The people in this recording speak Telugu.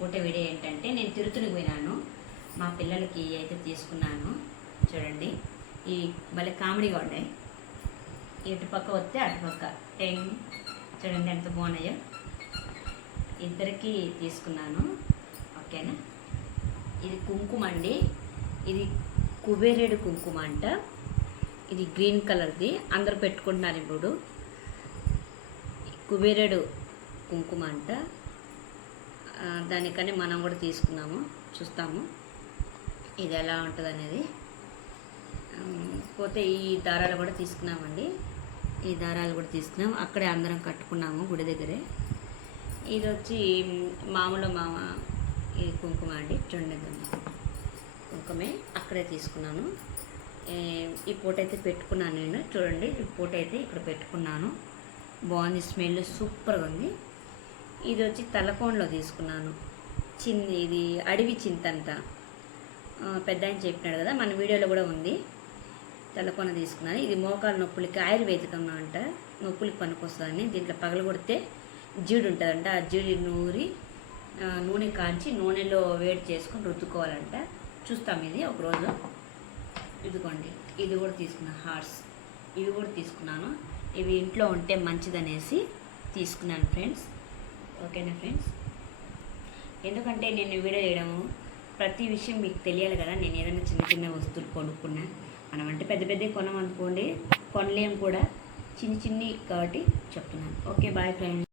పూట వీడియో ఏంటంటే నేను తిరుతునికి పోయినాను, మా పిల్లలకి అయితే తీసుకున్నాను. చూడండి ఈ భలే కామెడీగా ఉన్నాయి. ఇటు పక్క వస్తే అటుపక్క టెంగ్ చూడండి ఎంత బాగున్నాయో. ఇద్దరికి తీసుకున్నాను. ఓకేనా. ఇది కుంకుమ అండి, ఇది కుబేరేడు కుంకుమ అంట. ఇది గ్రీన్ కలర్ది, అందరు పెట్టుకుంటున్నారు ఇప్పుడు. కుబేరేడు కుంకుమ అంట. దానికని మనం కూడా తీసుకున్నాము, చూస్తాము ఇది ఎలా ఉంటుంది అనేది. పోతే ఈ దారాలు కూడా తీసుకున్నామండి, ఈ దారాలు కూడా తీసుకున్నాము. అక్కడే అందరం కట్టుకున్నాము గుడి దగ్గరే. ఇది వచ్చి మామూలు ఈ కుంకుమ అండి, చూడండి కుంకుమే అక్కడే తీసుకున్నాను. ఈ పూట అయితే పెట్టుకున్నాను నేను. చూడండి ఈ పూట అయితే ఇక్కడ పెట్టుకున్నాను, బాగుంది, స్మెల్ సూపర్గా ఉంది. ఇది వచ్చి తలకోనలో తీసుకున్నాను, ఇది అడవి చింతంట. పెద్ద ఆయన చెప్పినాడు కదా, మన వీడియోలో కూడా ఉంది. తలకోన తీసుకున్నాను. ఇది మోకాలు నొప్పులకి ఆయుర్వేదికం అంట, నొప్పులకి పనికొస్తుందని. దీంట్లో పగల కొడితే జీడు ఉంటుందంట, ఆ జీడి నూనె కాంచి నూనెలో వేడి చేసుకొని రుద్దుకోవాలంట. చూస్తాం ఇది ఒకరోజు. ఇదిగోండి ఇది కూడా తీసుకున్నాను, హార్స్ ఇవి కూడా తీసుకున్నాను. ఇవి ఇంట్లో ఉంటే మంచిదనేసి తీసుకున్నాను ఫ్రెండ్స్. ఓకేనా ఫ్రెండ్స్. ఎందుకంటే నేను వీడియో చేయడము ప్రతి విషయం మీకు తెలియాలి కదా. నేను ఏదైనా చిన్న చిన్న వస్తువులు కొనుక్కున్నా, మనం అంటే పెద్ద పెద్ద కొనమనుకోండి, కొనలేము కూడా, చిన్ని కాబట్టి చెప్తున్నాను. Okay, bye friends.